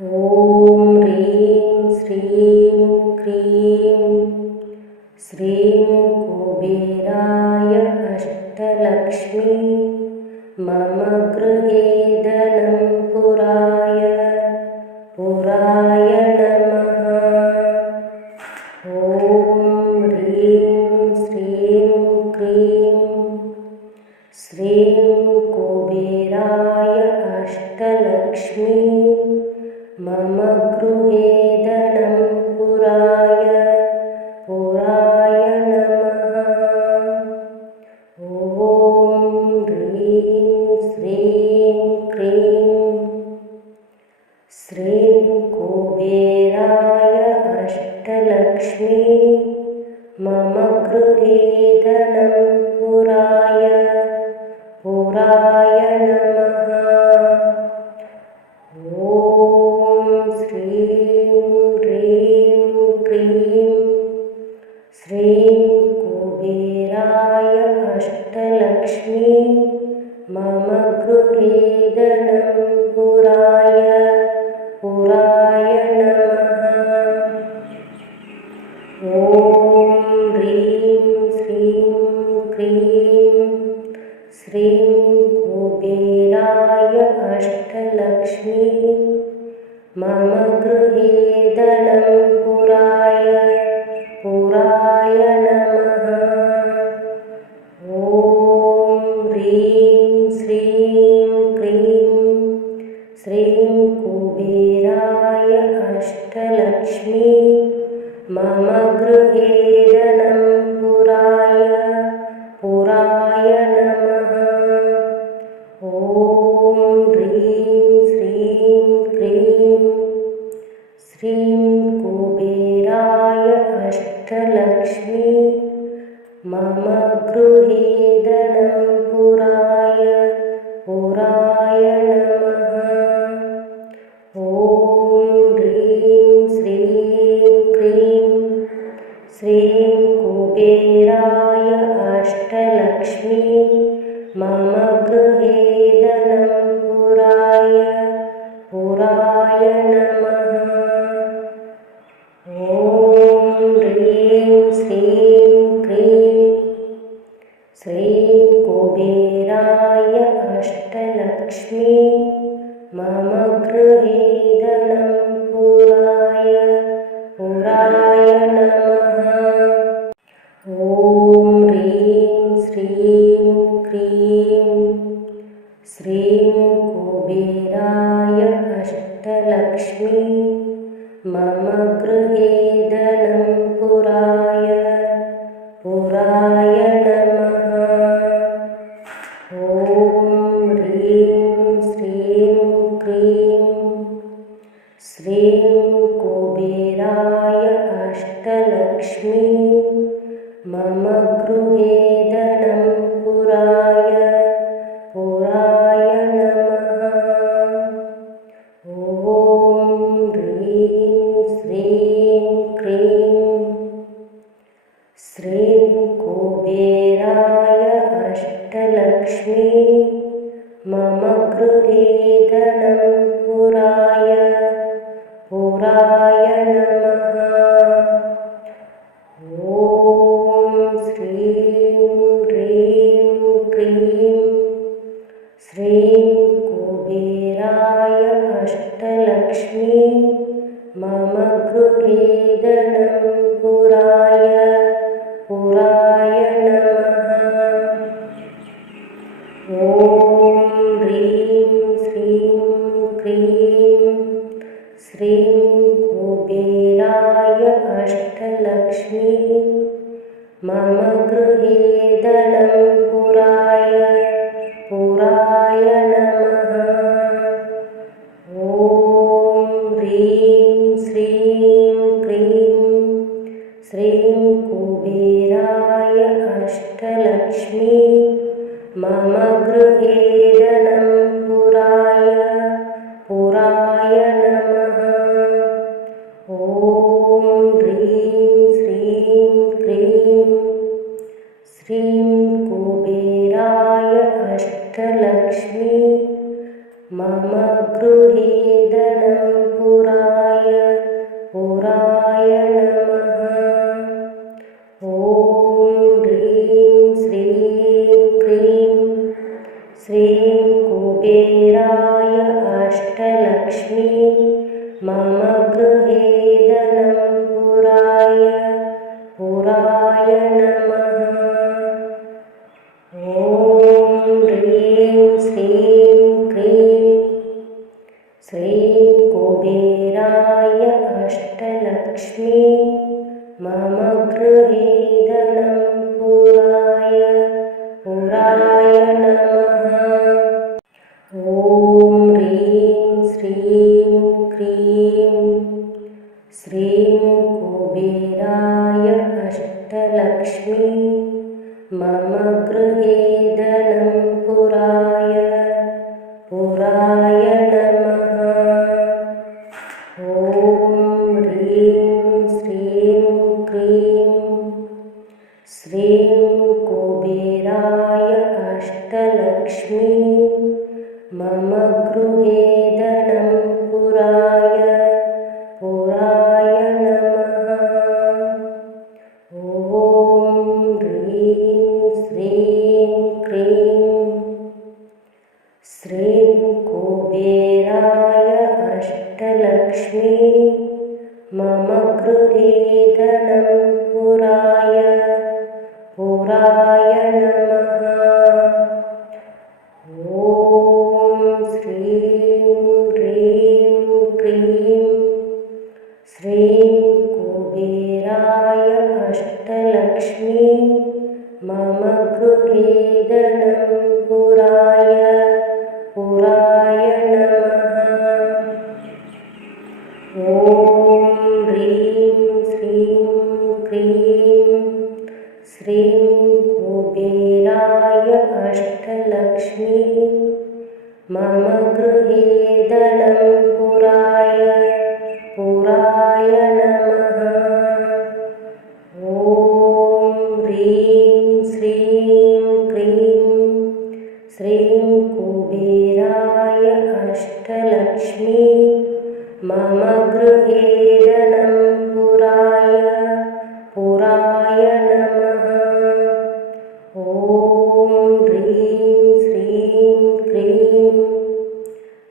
ॐ ह्रीं श्रीं क्रीं श्रीं कुबेराय अष्टलक्ष्मी मम गृहे धनं पुराय नमः। ॐ ह्रीं श्रीं क्रीं श्रीं कुबेराय अष्टलक्ष्मी मम गृहे धनं पुराय नमः। ॐ ह्रीं श्रीं क्रीं श्रीं कुबेराय अष्टलक्ष्मी मम गृहे धनं पुराय नमः। ॐ श्रीं ह्रीं क्रीं श्रीं कुबेराय अष्टलक्ष्मी मम गृहे धनं पुराय नमः। ॐ ह्रीं श्रीं क्रीं श्रीं कुबेराय अष्टलक्ष्मी मम गृहे धनं पुराय नमः। ॐ ह्रीं श्रीं क्रीं श्रीं कुबेराय अष्टलक्ष्मी मम गृहे धनं पुराय नमः। ॐ ह्रीं श्रीं क्रीं श्रीं कुबेराय अष्टलक्ष्मी मम गृहे धनं पुराय नमः। ॐ ह्रीं श्रीं क्रीं श्रीं कुबेराय अष्टलक्ष्मी मम गृहे धनं पुराय नमः। ॐ ह्रीं श्रीं क्रीं श्रीं कुबेराय अष्टलक्ष्मी मम गृहे धनं पुराय नमः। ॐ ह्रीं श्रीं क्रीं श्रीं कुबेराय अष्टलक्ष्मी मम गृहे धनं पुराय नमः। ॐ ह्रीं श्रीं क्रीं श्रीं कुबेराय अष्टलक्ष्मी मम गृहे धनं पुराय नमः। ॐ ह्रीं श्रीं क्रीं श्रीं कुबेराय अष्टलक्ष्मी मम गृहे धनं पुराय नमः। ॐ श्रीं ह्रीं क्रीं श्रीं कुबेराय अष्टलक्ष्मी मम गृहे धनं पुराय नमः। ॐ ह्रीं श्रीं क्रीं श्रीं कुबेराय अष्टलक्ष्मी मम गृहे धनं पुराय नमः। ॐ ह्रीं श्रीं क्रीं श्रीं कुबेराय अष्टलक्ष्मी मम गृहे धनं पुराय नमः। ॐ ह्रीं श्रीं क्रीं श्रीं कुबेराय अष्टलक्ष्मी मम गृहे धनं अष्टलक्ष्मी मम गृहे धनं पुराय नमः। ॐ ह्रीं श्रीं क्रीं श्रीं कुबेराय अष्टलक्ष्मी मम गृहे धनं पुराय नमः। ॐ ह्रीं श्रीं क्रीं श्रीं कुबेराय अष्टलक्ष्मी मम गृहे धनं पुराय नमः। ॐ ह्रीं श्रीं क्रीं श्रीं कुबेराय अष्टलक्ष्मी मम गृहे धनं पुराय नमः। ॐ ह्रीं श्रीं क्रीं श्रीं कुबेराय अष्टलक्ष्मी मम गृहे धनं पुराय नमः। ॐ श्रीं ह्रीं क्रीं श्रीं कुबेराय अष्टलक्ष्मी मम गृहे धनं पुराय नमः। ॐ ह्रीं श्रीं क्रीं श्रीं कुबेराय अष्टलक्ष्मी मम गृहे धनं पुराय नमः। ॐ ह्रीं श्रीं क्रीं श्रीं कुबेराय अष्टलक्ष्मी मम गृहे धनं पुराय नमः। ॐ ह्रीं श्रीं क्रीं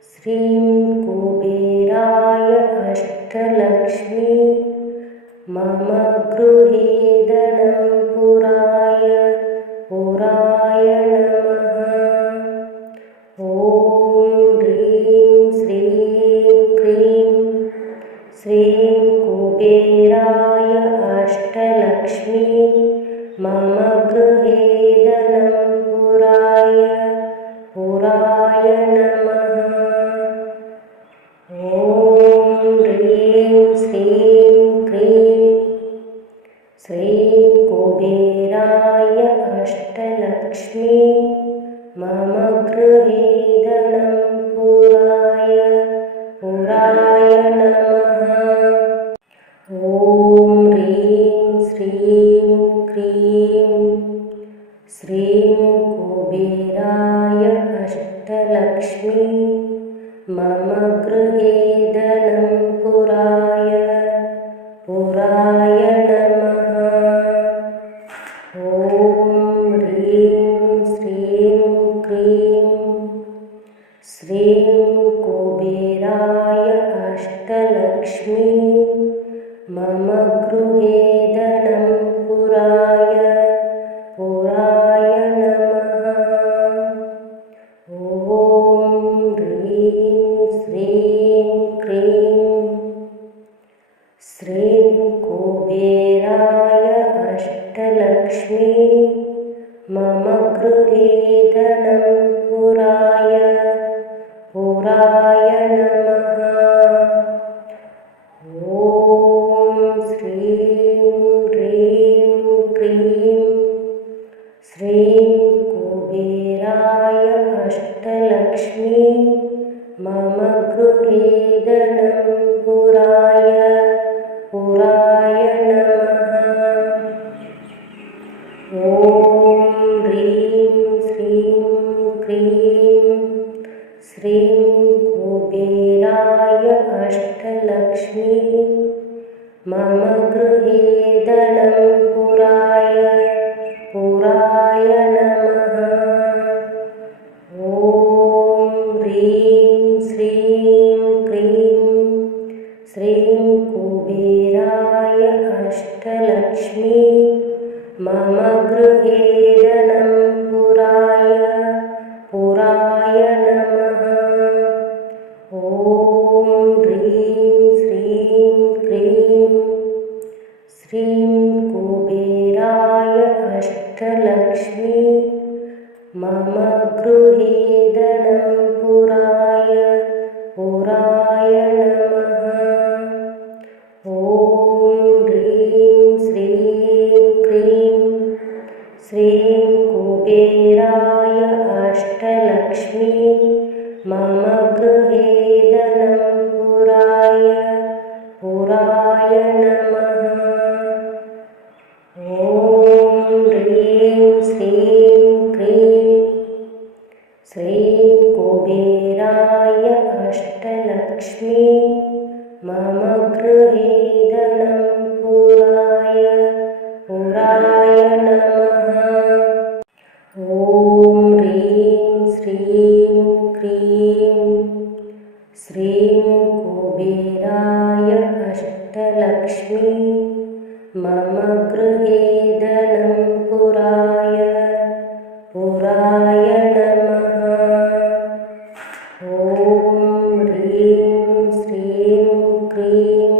श्रीं कुबेराय अष्टलक्ष्मी मम गृहे धनं पुराय नमः। ॐ ह्रीं श्रीं क्रीं श्रीं कुबेराय अष्टलक्ष्मी मम गृहे धनं पुराय नमः। ॐ ह्रीं श्रीं क्रीं श्रीं कुबेराय अष्टलक्ष्मी मम गृहे धनं पुराय नमः। ॐ ह्रीं श्रीं क्रीं श्रीं कुबेराय अष्टलक्ष्मी मम गृहे धनं पुराय नमः। ॐ ह्रीं श्रीं क्रीं श्रीं कुबेराय अष्टलक्ष्मी मम गृहे धनं पुराय नमः। ॐ ह्रीं श्रीं क्रीं श्रीं कुबेराय अष्टलक्ष्मी मम गृहे धनं पुराय नमः। ॐ श्रीं ह्रीं क्रीं श्रीं कुबेराय अष्टलक्ष्मी मम गृहे धनं पुराय नमः। ॐ ह्रीं श्रीं क्रीं श्रीं कुबेराय अष्टलक्ष्मी मम गृहे धनं पुराय नमः। ॐ ह्रीं श्रीं श्रीं कुबेराय अष्टलक्ष्मी मम गृहे धनं पुराय नमः। ॐ ह्रीं श्रीं क्रीं श्रीं कुबेराय अष्टलक्ष्मी मम गृहे धनं पुराय नमः। ॐ ह्रीं श्रीं क्रीं श्रीं कुबेराय अष्टलक्ष्मी मम गृहे धनं पुराय नमः। ॐ ह्रीं श्रीं क्रीं श्रीं कुबेराय अष्टलक्ष्मी मम गृहे धनं पुराय नमः। ॐ ह्रीं श्रीं क्रीं श्रीं कुबेराय अष्टलक्ष्मी मम गृहे धनं पुराय नमः। ॐ ह्रीं श्रीं क्रीं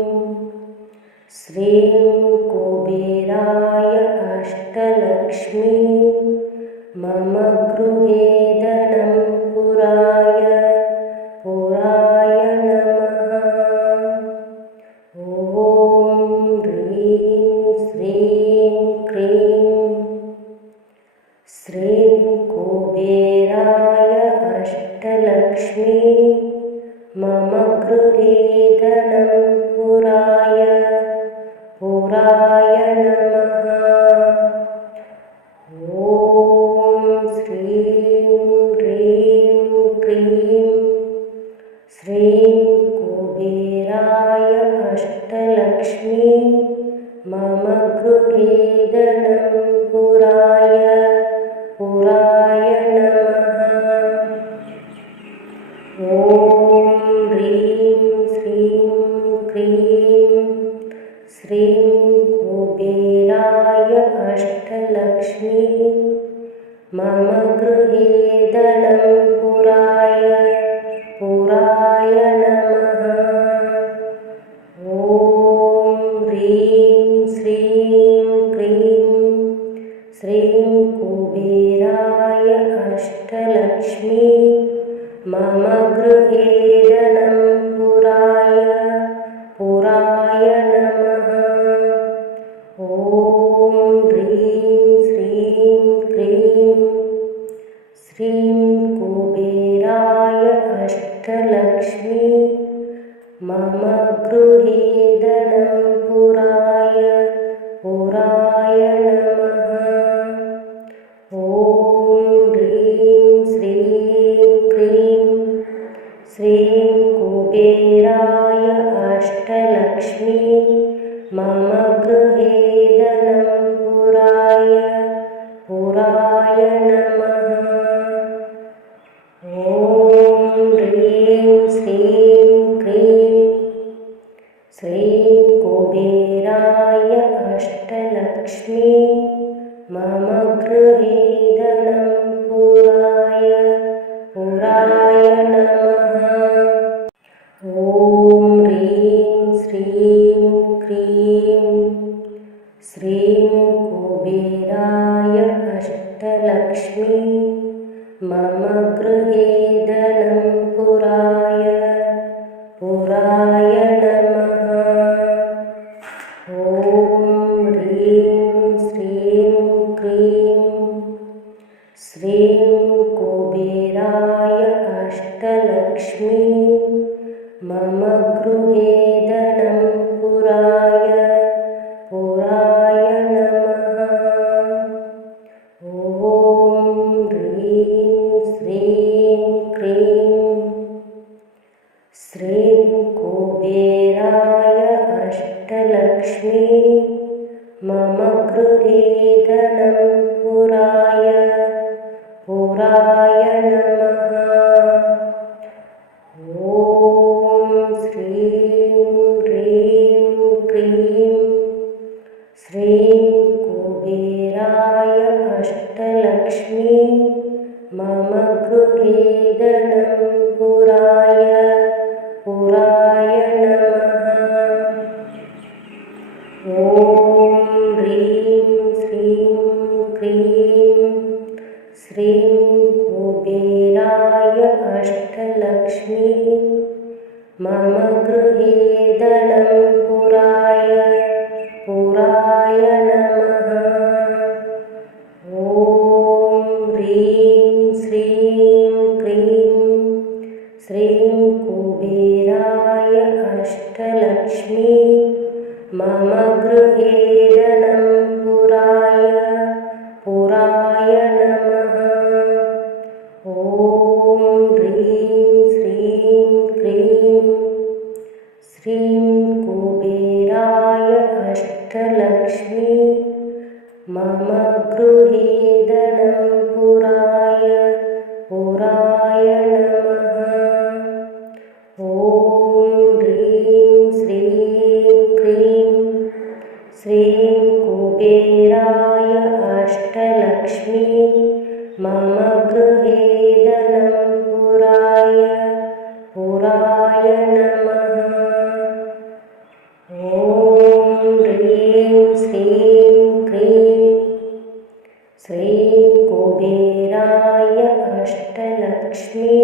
श्रीं कुबेराय अष्टलक्ष्मी मम गृहे धनं पुराय नमः। ॐ ह्रीं श्रीं क्रीं श्रीं कुबेराय अष्टलक्ष्मी मम गृहे धनं पुराय नमः। ॐ श्रीं ह्रीं क्रीं श्रीं कुबेराय अष्टलक्ष्मी मम गृहे धनं पुराय नमः। ॐ ह्रीं श्रीं क्रीं श्रीं कुबेराय अष्टलक्ष्मी मम गृहे धनं पुराय नमः। ॐ ह्रीं श्रीं क्रीं श्रीं कुबेराय अष्टलक्ष्मी मम गृहे धनं पुराय नमः। ॐ ह्रीं श्रीं क्रीं श्रीं कुबेराय अष्टलक्ष्मी मम गृहे धनं पुराय नमः। ॐ ह्रीं श्रीं क्रीं श्रीं कुबेराय अष्टलक्ष्मी मम गृहे धनं पुराय नमः। ॐ ह्रीं श्रीं क्रीं श्रीं कुबेराय अष्टलक्ष्मी मम गृहे धनं पुराय नमः। ॐ ह्रीं श्रीं क्रीं श्रीं कुबेराय अष्टलक्ष्मी मम गृहे धनं पुराय नमः। ॐ ह्रीं श्रीं क्रीं श्रीं कुबेराय अष्टलक्ष्मी मम गृहे धनं पुराय नमः। ॐ ह्रीं श्रीं क्रीं श्रीं कुबेराय अष्टलक्ष्मी मम गृहे धनं पुराय नमः। ॐ श्रीं धनं पुराय पुराय नमः। ॐ ह्रीं श्रीं क्रीं श्रीं कुबेराय अष्टलक्ष्मी मम गृहे धनं पुराय पुराय नमः। ॐ ह्रीं श्रीं क्रीं श्रीं कुबेराय अष्टलक्ष्मी मम गृहे धनं पुराय पुराय नमः। ॐ ह्रीं श्रीं क्रीं श्रीं कुबेराय अष्टलक्ष्मी मम गृहे धनं पुराय पुराय नमः। ॐ ह्रीं श्रीं क्रीं श्रीं कुबेराय अष्टलक्ष्मी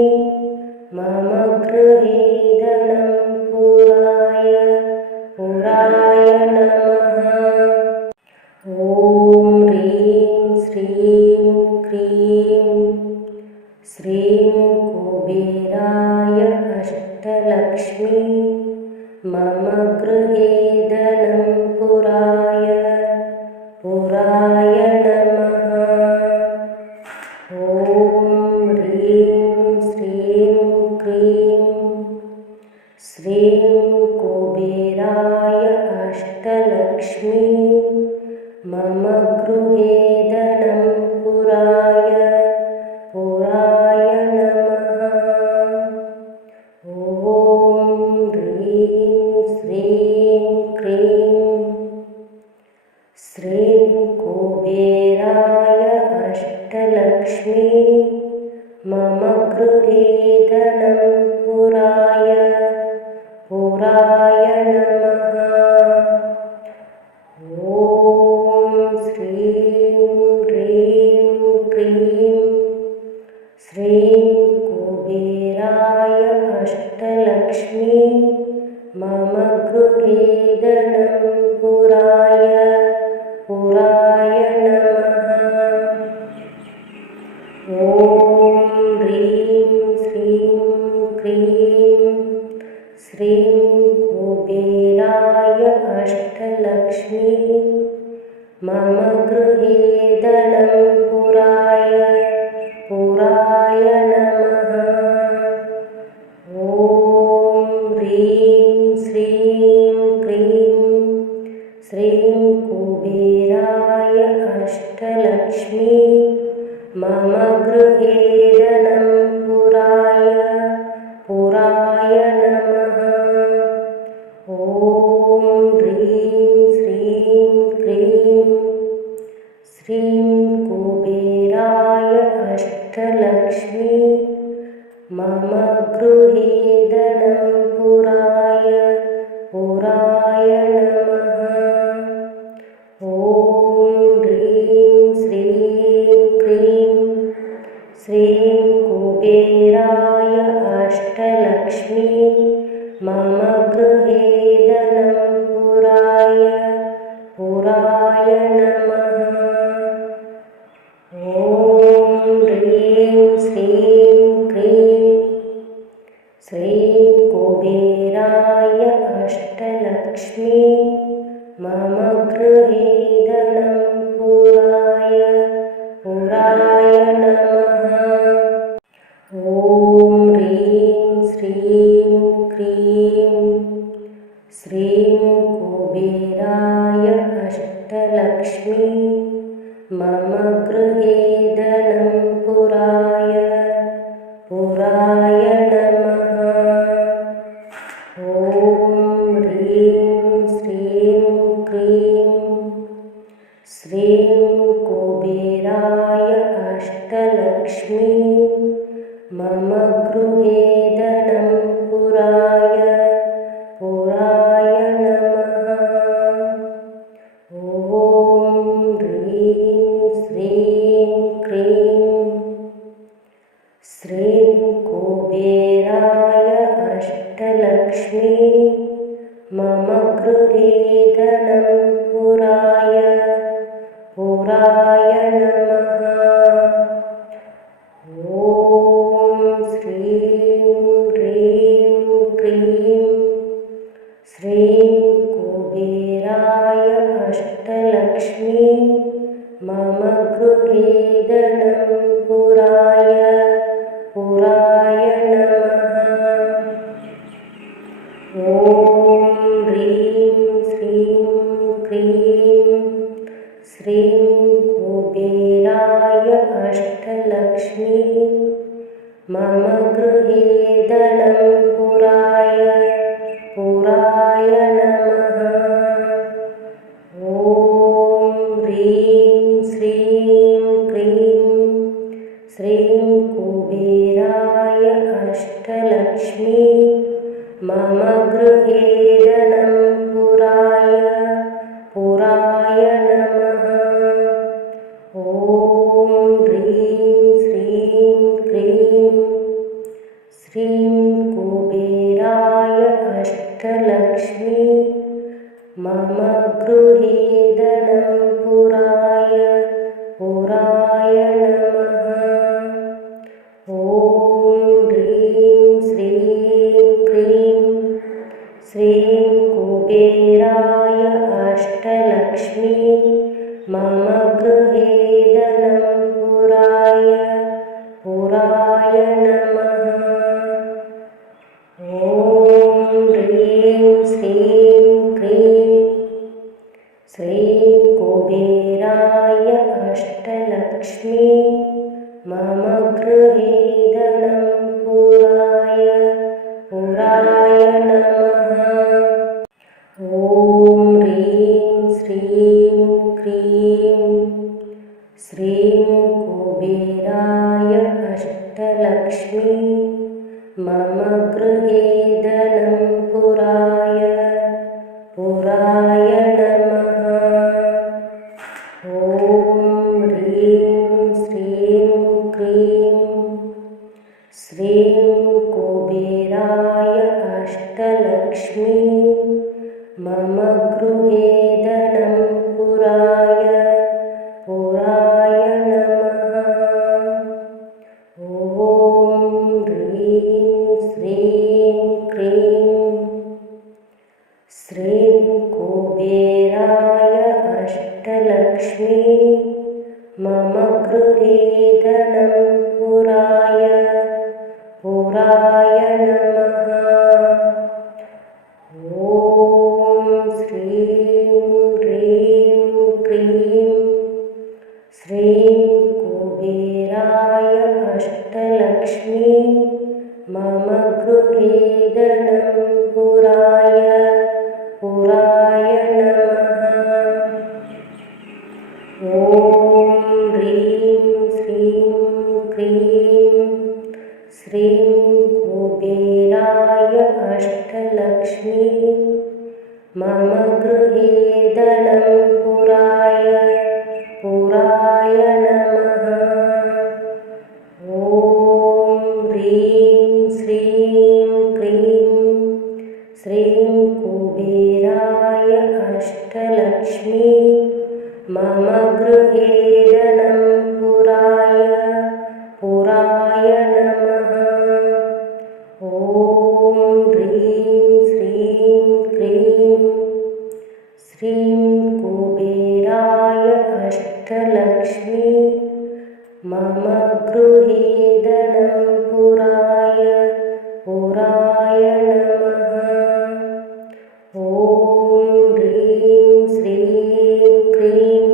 मम गृहे धनं पुराय पुराय नमः। ॐ ह्रीं श्रीं क्रीं श्रीं कुबेराय अष्टलक्ष्मी मम गृहे धनं पुराय पुराय नमः। ॐ ह्रीं श्रीं क्रीं श्रीं कुबेराय अष्टलक्ष्मी मम गृहे धनं पुराय पुराय नमः। ॐ ह्रीं श्रीं क्रीं श्रीं कुबेराय अष्टलक्ष्मी मम गृहे धनं पुराय पुराय नमः। ॐ श्रीं ह्रीं क्रीं श्रीं कुबेराय अष्टलक्ष्मी मम गृहे धनं पुराय पुराय नमः। ॐ ह्रीं श्रीं क्रीं श्रीं कुबेराय अष्टलक्ष्मी मम गृहे धनं पुराय पुराय नमः। ॐ ह्रीं श्रीं क्रीं श्रीं कुबेराय अष्टलक्ष्मी मम गृहे धनं पुराय पुराय नमः। ॐ ह्रीं श्रीं क्रीं श्रीं कुबेराय अष्टलक्ष्मी मम गृहे धनं पुराय पुराय नमः। ॐ ह्रीं श्रीं क्रीं श्रीं कुबेराय अष्टलक्ष्मी मम गृहे धनं पुराय पुराय नमः। ॐ ह्रीं श्रीं क्रीं श्रीं कुबेराय अष्टलक्ष्मी मम गृहे धनं पुराय पुराय नमः। ॐ ह्रीं श्रीं क्रीं श्रीं कुबेराय अष्टलक्ष्मी मम गृहे धनं पुराय पुराय नमः। ॐ ह्रीं श्रीं क्रीं श्रीं कुबेराय अष्टलक्ष्मी मम गृहे धनं पुराय पुराय नमः। ॐ ह्रीं श्रीं क्रीं श्रीं कुबेराय अष्टलक्ष्मी मम गृहे धनं पुराय पुराय नमः। ॐ श्रीं ह्रीं क्लीं श्रीं कुबेराय अष्टलक्ष्मी मम गृहे धनं पुराय पुराय नमः। ॐ ह्रीं श्रीं क्लीं श्रीं कुबेराय अष्टलक्ष्मी मम गृहे धनं पुराय पुराय नमः। ॐ ह्रीं श्रीं क्लीं श्रीं कुबेराय अष्टलक्ष्मी मम गृहे धनं पुराय पुराय नमः। ॐ ह्रीं श्रीं क्लीं श्रीं कुबेराय अष्टलक्ष्मी मम गृहे धनं पुराय पुराय नमः। ॐ ह्रीं श्रीं क्लीं श्रीं कुबेराय अष्टलक्ष्मी मम गृहे धनं पुराय पुराय नमः। ॐ ह्रीं श्रीं क्लीं श्रीं कुबेराय अष्टलक्ष्मी मम गृहे धनं पुराय पुराय नमः। ॐ ह्रीं श्रीं क्लीं श्रीं कुबेराय अष्टलक्ष्मी मम गृहे धनं पुराय पुराय नमः। ॐ ह्रीं श्रीं क्लीं श्रीं कुबेराय अष्टलक्ष्मी मम गृहे धनं पुराय पुराय नमः। ॐ ह्रीं श्रीं क्लीं श्रीं कुबेराय अष्टलक्ष्मी मम गृहे धनं पुराय पुराय नमः। ॐ श्रीं ह्रीं क्लीं श्रीं कुबेराय अष्टलक्ष्मी मम गृहे धनं पुराय पुराय नमः। ॐ ह्रीं श्रीं क्लीं श्रीं कुबेराय अष्टलक्ष्मी मम गृहे धनं पुराय पुराय नमः। ॐ ह्रीं श्रीं क्लीं श्रीं कुबेराय अष्टलक्ष्मी मम गृहे धनं पुराय पुराय नमः। ॐ ह्रीं श्रीं क्लीं श्रीं कुबेराय अष्टलक्ष्मी मम गृहे धनं पुराय पुराय नमः। ॐ ह्रीं श्रीं क्लीं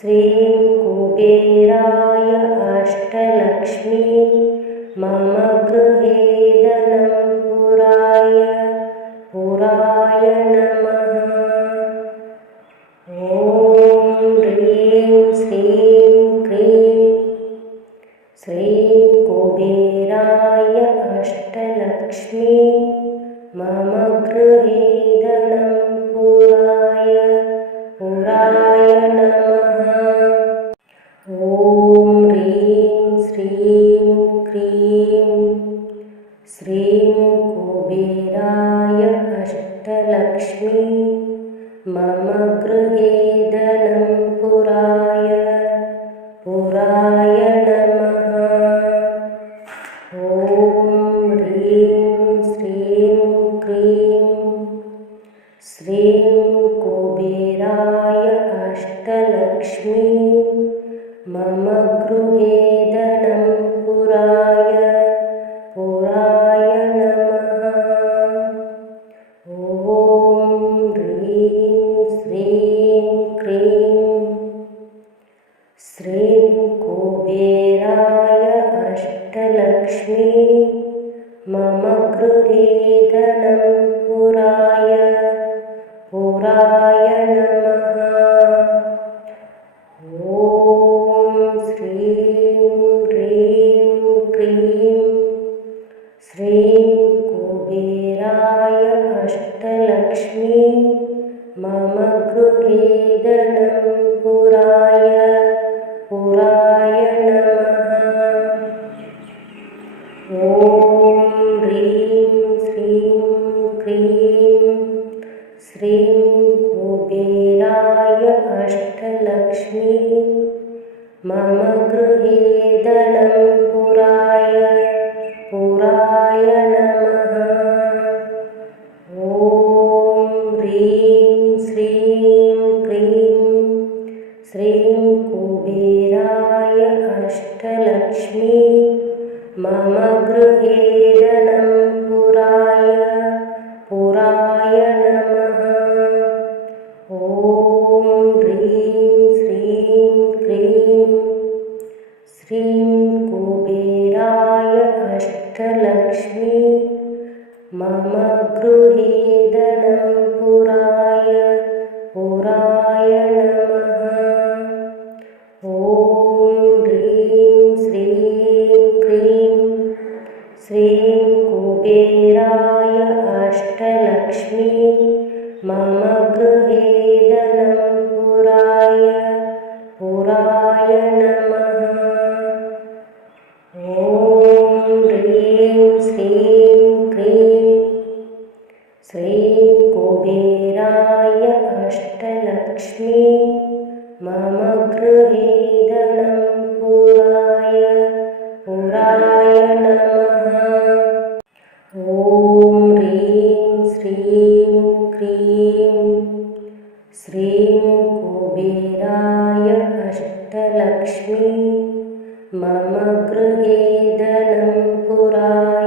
श्रीं कुबेराय अष्टलक्ष्मी मम गृहे धनं पुराय पुराय नमः। ॐ ह्रीं श्रीं क्लीं श्रीं कुबेराय अष्टलक्ष्मी मम गृहे धनं पुराय पुराय नमः। ॐ ह्रीं श्रीं क्लीं श्रीं कुबेराय अष्टलक्ष्मी अष्टलक्ष्मी मम गृहे धनं पुराय पुराय नमः। ॐ ह्रीं श्रीं क्रीं श्रीं कुबेराय अष्टलक्ष्मी मम गृहे धनं पुराय पुराय नमः। ॐ ह्रीं श्रीं क्रीं श्रीं कुबेराय अष्टलक्ष्मी मम गृहे धनं पुराय पुराय नमः। ॐ श्रीं ह्रीं क्रीं श्रीं कुबेराय अष्टलक्ष्मी मम गृहे धनं पुराय पुराय नमः। ॐ ह्रीं श्रीं क्रीं श्रीं कुबेराय अष्टलक्ष्मी मम गृहे धनं पुराय पुराय नमः। ॐ ह्रीं श्रीं क्रीं श्रीं कुबेराय अष्टलक्ष्मी मम गृहे धनं पुराय पुराय नमः। ॐ ह्रीं श्रीं क्रीं श्रीं कुबेराय अष्टलक्ष्मी मम गृहे धनं पुराय पुराय नमः। ॐ ह्रीं श्रीं क्रीं श्रीं कुबेराय अष्टलक्ष्मी मम गृहे धनं पुराय पुराय नमः। ॐ ह्रीं श्रीं क्रीं श्रीं कुबेराय अष्टलक्ष्मी मम गृहे धनं पुराय पुराय नमः। ॐ ह्रीं श्रीं क्रीं श्रीं कुबेराय अष्टलक्ष्मी मम गृहे धनं पुराय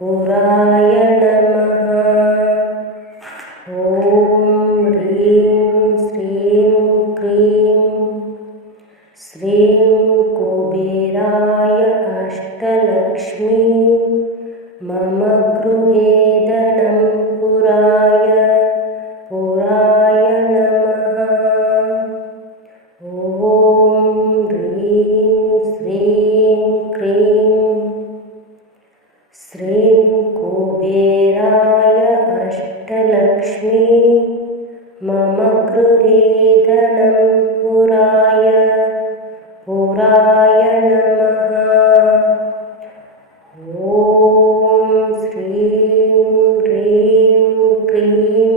पुराय नमः। ॐ ह्रीं श्रीं क्रीं श्रीं कुबेराय अष्टलक्ष्मी मम गृहे धनं पुराय पुराय नमः। ॐ ह्रीं श्रीं क्रीं श्रीं कुबेराय अष्टलक्ष्मी मम गृहे धनं पुराय पुराय नमः। ॐ श्रीं ह्रीं क्रीं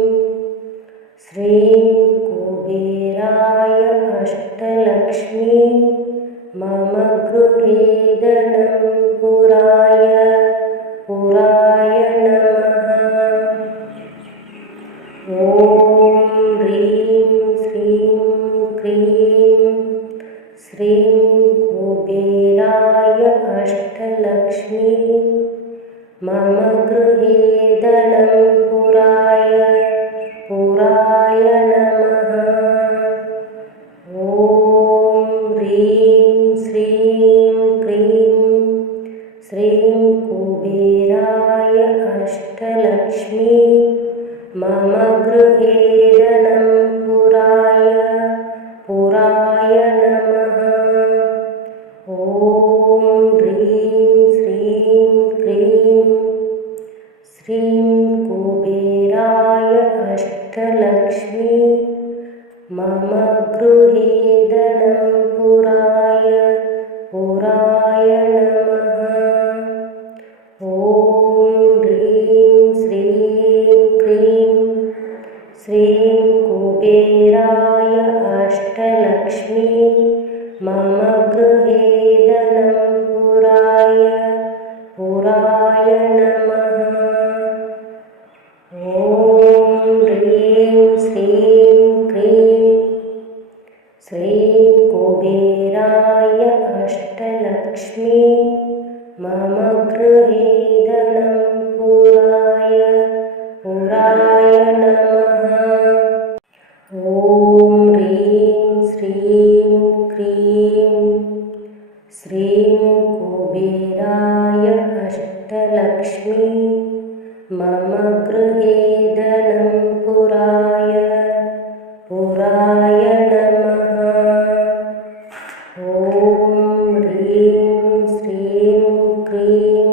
श्रीं कुबेराय अष्टलक्ष्मी मम गृहे धनं पुराय पुराय नमः। ॐ ह्रीं श्रीं क्रीं श्रीं कुबेराय अष्टलक्ष्मी मम गृहे धनं पुराय पुराय नमः। ॐ ह्रीं श्रीं क्रीं श्रीं कुबेराय अष्टलक्ष्मी मम गृहे धनं पुराय पुराय नमः। ॐ ह्रीं श्रीं क्रीं श्रीं कुबेराय अष्टलक्ष्मी मम गृहे धनं पुराय पुराय नमः। ॐ ह्रीं श्रीं क्रीं श्रीं क्रीं श्रीं कुबेराय अष्टलक्ष्मी मम गृहे धनं पुराय नमः। ॐ ह्रीं श्रीं क्रीं श्रीं कुबेराय अष्टलक्ष्मी मम गृहे धनं पुराय नमः। ॐ ह्रीं श्रीं क्रीं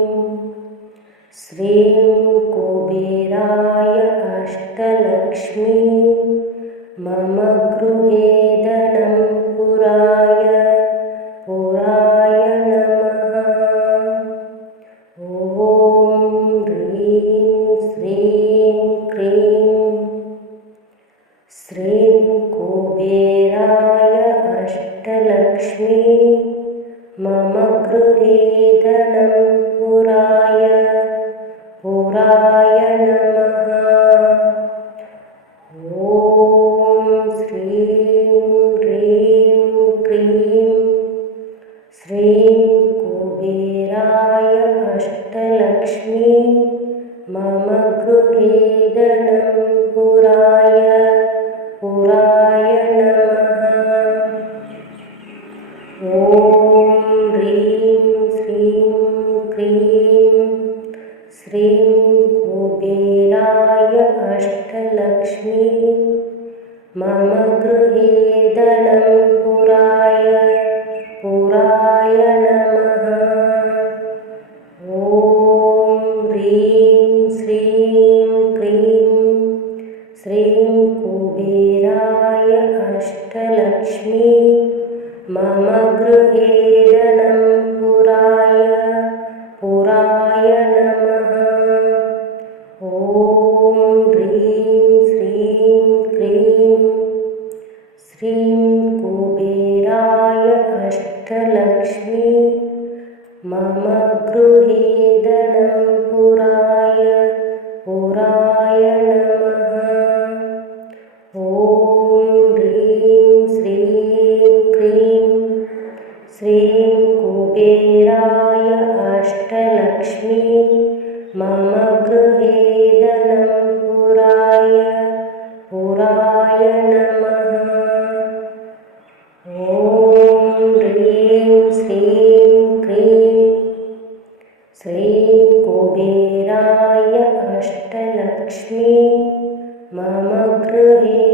श्रीं कुबेराय अष्टलक्ष्मी मम गृहे धनं पुराय नमः। ॐ ह्रीं श्रीं क्रीं श्रीं कुबेराय अष्टलक्ष्मी मम गृहे धनं पुराय नमः। ॐ श्रीं ह्रीं क्रीं श्रीं कुबेराय अष्टलक्ष्मी मम गृहे धनं पुराय नमः। ॐ ह्रीं श्रीं क्रीं श्रीं कुबेराय अष्टलक्ष्मी मम गृहे धनं पुराय नमः। ॐ ह्रीं श्रीं क्रीं श्रीं कुबेराय अष्टलक्ष्मी मम गृहे धनं पुराय नमः। ॐ ह्रीं श्रीं क्रीं श्रीं कुबेराय अष्टलक्ष्मी मम गृहे धनं पुराय नमः। ॐ ह्रीं श्रीं क्रीं श्रीं कुबेराय अष्टलक्ष्मी मम गृहे धनं पुराय नमः। ॐ ह्रीं श्रीं क्रीं श्रीं कुबेराय अष्टलक्ष्मी मम गृहे